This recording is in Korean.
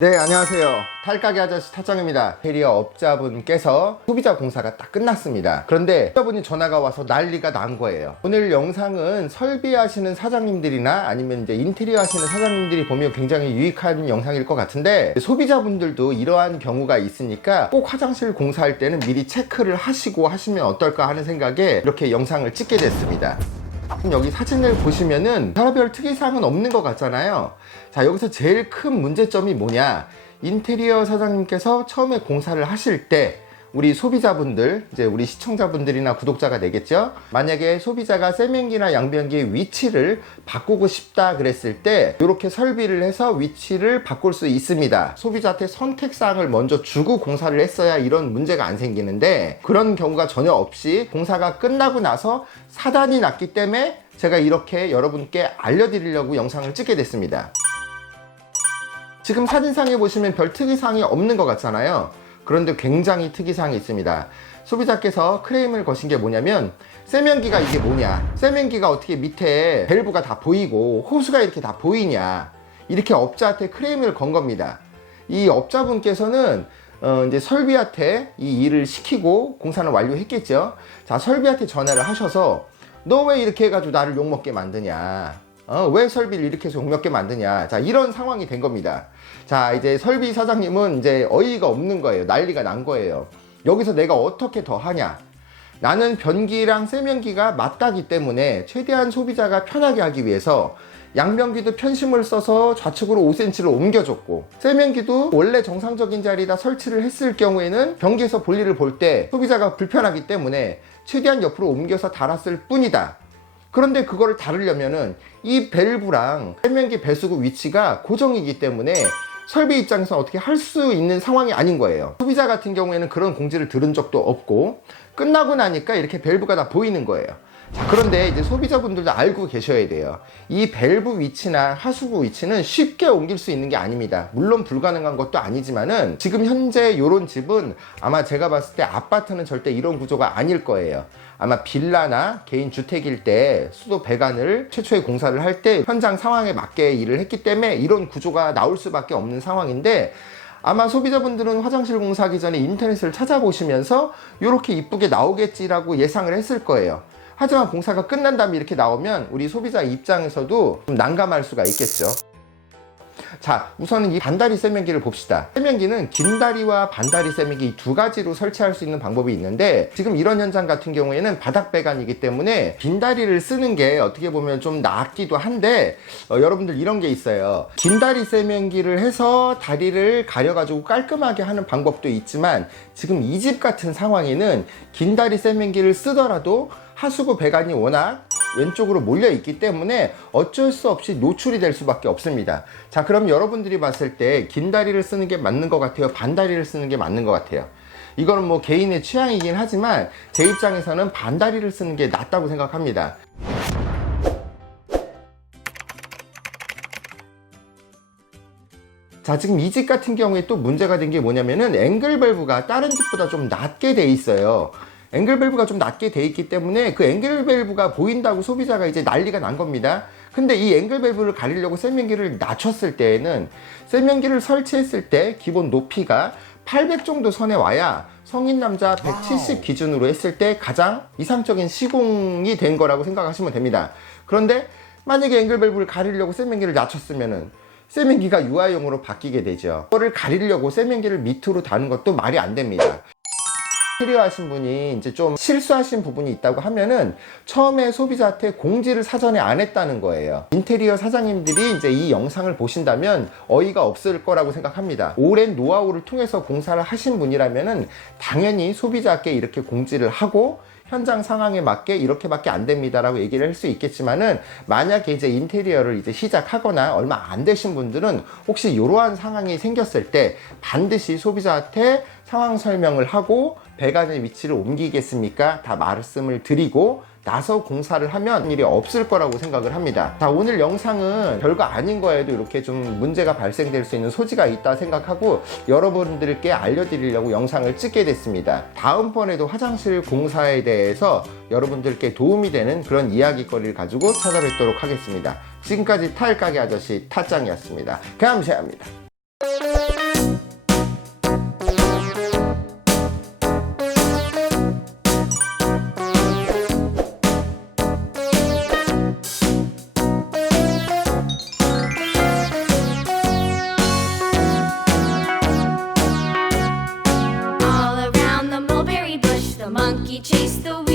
네, 안녕하세요. 탈가게 아저씨 타짱입니다. 인테리어 업자분께서 소비자 공사가 딱 끝났습니다. 그런데 업자분이 전화가 와서 난리가 난 거예요. 오늘 영상은 설비하시는 사장님들이나 아니면 이제 인테리어 하시는 사장님들이 보면 굉장히 유익한 영상일 것 같은데, 소비자분들도 이러한 경우가 있으니까 꼭 화장실 공사할 때는 미리 체크를 하시고 하시면 어떨까 하는 생각에 이렇게 영상을 찍게 됐습니다. 여기 사진을 보시면은 별별 특이사항은 없는 것 같잖아요. 자, 여기서 제일 큰 문제점이 뭐냐, 인테리어 사장님께서 처음에 공사를 하실 때 우리 소비자분들, 이제 우리 시청자분들이나 구독자가 되겠죠. 만약에 소비자가 세면기나 양변기의 위치를 바꾸고 싶다 그랬을 때 이렇게 설비를 해서 위치를 바꿀 수 있습니다. 소비자한테 선택사항을 먼저 주고 공사를 했어야 이런 문제가 안 생기는데, 그런 경우가 전혀 없이 공사가 끝나고 나서 사단이 났기 때문에 제가 이렇게 여러분께 알려드리려고 영상을 찍게 됐습니다. 지금 사진상에 보시면 별 특이사항이 없는 것 같잖아요. 그런데 굉장히 특이사항이 있습니다. 소비자께서 크레임을 거신 게 뭐냐면, 세면기가 이게 뭐냐, 세면기가 어떻게 밑에 밸브가 다 보이고 호수가 이렇게 다 보이냐, 이렇게 업자한테 크레임을 건 겁니다. 이 업자분께서는 이제 설비한테 이 일을 시키고 공사는 완료했겠죠. 자, 설비한테 전화를 하셔서 너 왜 이렇게 해가지고 나를 욕먹게 만드냐, 왜 설비를 이렇게 해서 욕먹게 만드냐, 자, 이런 상황이 된 겁니다. 자, 이제 설비 사장님은 이제 어이가 없는 거예요. 난리가 난 거예요. 여기서 내가 어떻게 더 하냐, 나는 변기랑 세면기가 맞다기 때문에 최대한 소비자가 편하게 하기 위해서 양변기도 편심을 써서 좌측으로 5cm를 옮겨줬고, 세면기도 원래 정상적인 자리에다 설치를 했을 경우에는 변기에서 볼일을 볼 때 소비자가 불편하기 때문에 최대한 옆으로 옮겨서 달았을 뿐이다. 그런데 그거를 다루려면은 이 밸브랑 세면기 배수구 위치가 고정이기 때문에 설비 입장에서 어떻게 할 수 있는 상황이 아닌 거예요. 소비자 같은 경우에는 그런 공지를 들은 적도 없고, 끝나고 나니까 이렇게 밸브가 다 보이는 거예요. 자, 그런데 이제 소비자분들도 알고 계셔야 돼요. 이 밸브 위치나 하수구 위치는 쉽게 옮길 수 있는 게 아닙니다. 물론 불가능한 것도 아니지만은 지금 현재 요런 집은 아마 제가 봤을 때 아파트는 절대 이런 구조가 아닐 거예요. 아마 빌라나 개인 주택일 때 수도 배관을 최초에 공사를 할 때 현장 상황에 맞게 일을 했기 때문에 이런 구조가 나올 수밖에 없는 상황인데, 아마 소비자분들은 화장실 공사하기 전에 인터넷을 찾아보시면서 이렇게 이쁘게 나오겠지라고 예상을 했을 거예요. 하지만 공사가 끝난 다음에 이렇게 나오면 우리 소비자 입장에서도 좀 난감할 수가 있겠죠. 자, 우선은 이 반다리 세면기를 봅시다. 세면기는 긴 다리와 반다리 세면기 두 가지로 설치할 수 있는 방법이 있는데, 지금 이런 현장 같은 경우에는 바닥 배관이기 때문에 긴 다리를 쓰는 게 어떻게 보면 좀 낫기도 한데, 여러분들 이런 게 있어요. 긴 다리 세면기를 해서 다리를 가려가지고 깔끔하게 하는 방법도 있지만, 지금 이 집 같은 상황에는 긴 다리 세면기를 쓰더라도 하수구 배관이 워낙 왼쪽으로 몰려 있기 때문에 어쩔 수 없이 노출이 될 수밖에 없습니다. 자, 그럼 여러분들이 봤을 때 긴 다리를 쓰는 게 맞는 것 같아요, 반다리를 쓰는 게 맞는 것 같아요? 이거는 뭐 개인의 취향이긴 하지만 제 입장에서는 반다리를 쓰는 게 낫다고 생각합니다. 자, 지금 이 집 같은 경우에 또 문제가 된 게 뭐냐면은 앵글 밸브가 다른 집보다 좀 낮게 돼 있어요. 앵글 밸브가 좀 낮게 돼 있기 때문에 그 앵글 밸브가 보인다고 소비자가 이제 난리가 난 겁니다. 근데 이 앵글 밸브를 가리려고 세면기를 낮췄을 때에는, 세면기를 설치했을 때 기본 높이가 800 정도 선에 와야 성인 남자 170 기준으로 했을 때 가장 이상적인 시공이 된 거라고 생각하시면 됩니다. 그런데 만약에 앵글 밸브를 가리려고 세면기를 낮췄으면은 세면기가 유아용으로 바뀌게 되죠. 그거를 가리려고 세면기를 밑으로 다는 것도 말이 안 됩니다. 인테리어 하신 분이 이제 좀 실수하신 부분이 있다고 하면은 처음에 소비자한테 공지를 사전에 안 했다는 거예요. 인테리어 사장님들이 이제 이 영상을 보신다면 어이가 없을 거라고 생각합니다. 오랜 노하우를 통해서 공사를 하신 분이라면은 당연히 소비자께 이렇게 공지를 하고 현장 상황에 맞게 이렇게밖에 안 됩니다 라고 얘기를 할 수 있겠지만은, 만약에 이제 인테리어를 이제 시작하거나 얼마 안 되신 분들은 혹시 이러한 상황이 생겼을 때 반드시 소비자한테 상황 설명을 하고 배관의 위치를 옮기겠습니까? 다 말씀을 드리고 나서 공사를 하면 일이 없을 거라고 생각을 합니다. 자, 오늘 영상은 별거 아닌 거에도 이렇게 좀 문제가 발생될 수 있는 소지가 있다 생각하고 여러분들께 알려드리려고 영상을 찍게 됐습니다. 다음번에도 화장실 공사에 대해서 여러분들께 도움이 되는 그런 이야기거리를 가지고 찾아뵙도록 하겠습니다. 지금까지 탈가게 아저씨 타짱이었습니다. 감사합니다. The monkey chased the